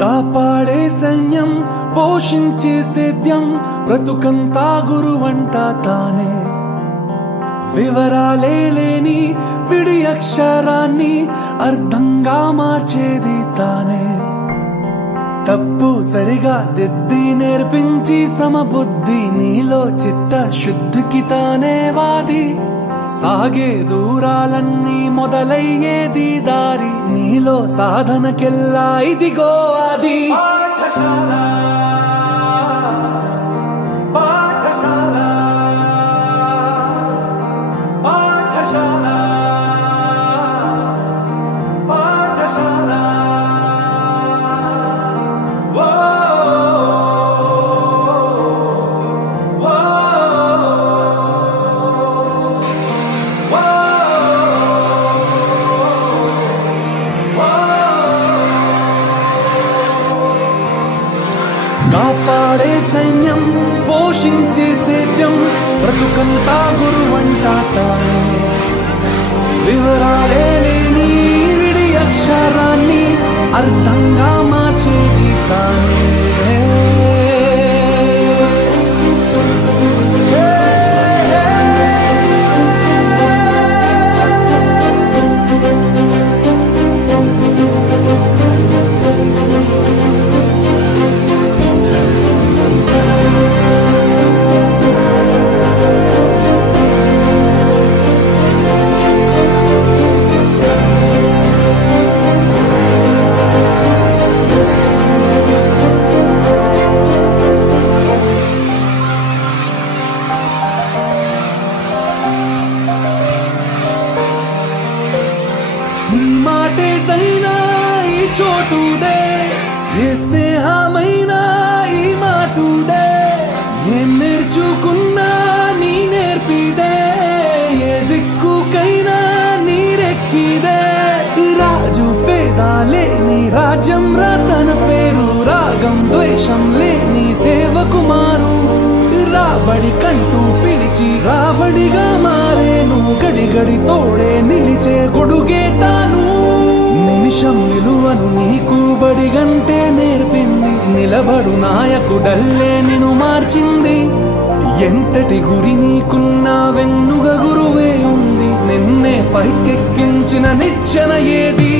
కాపాడే సైన్యం పోషించే సేద్యం బ్రతుకంతా గురువంట తానే వివరాలే లేని విడి అక్షరాన్ని అర్థంగా మార్చేది తానే తప్పు సరిగా దిద్ది నేర్పించి సమబుద్ధి నీలో చిత్త శుద్ధికి తానే వాది సాగే దూరాలన్నీ మొదలయ్యేది దారి నీలో సాధనకెల్లా ఇదిగో అది కాపాడే సైన్యం పోషించే సేద్యం బ్రతుకంతా గురువంట తానే వివరాలే లేని విడి అక్షరాన్ని అర్థంగా మార్చేది తానే నీ మాటేదైనా ఈ చోటుదే ఏ స్నేహమైనా ఈ మాటుదే ఏం నేర్చుకున్నా నీ నేర్పిదే ఏ దిక్కుకైనా నీరెక్కిదే రాజు పేదాలే నీ రాజ్యం తన పేరు రాగం ద్వేషం లేని సేవకుమారు రాబడి కంటూ పిలిచి రాబడిగా మారేను గడి గడి తోడే నిలిచే కొడుగే తాను నిమిషం విలువను నీకు బడిగంటే నేర్పింది నిలబడు నాయకుడల్లే నిన్ను మార్చింది ఎంతటి గురి నీకున్నా వెన్నుగ గురువే ఉంది నిన్నే పైకెక్కించిన నిచ్చెన ఏది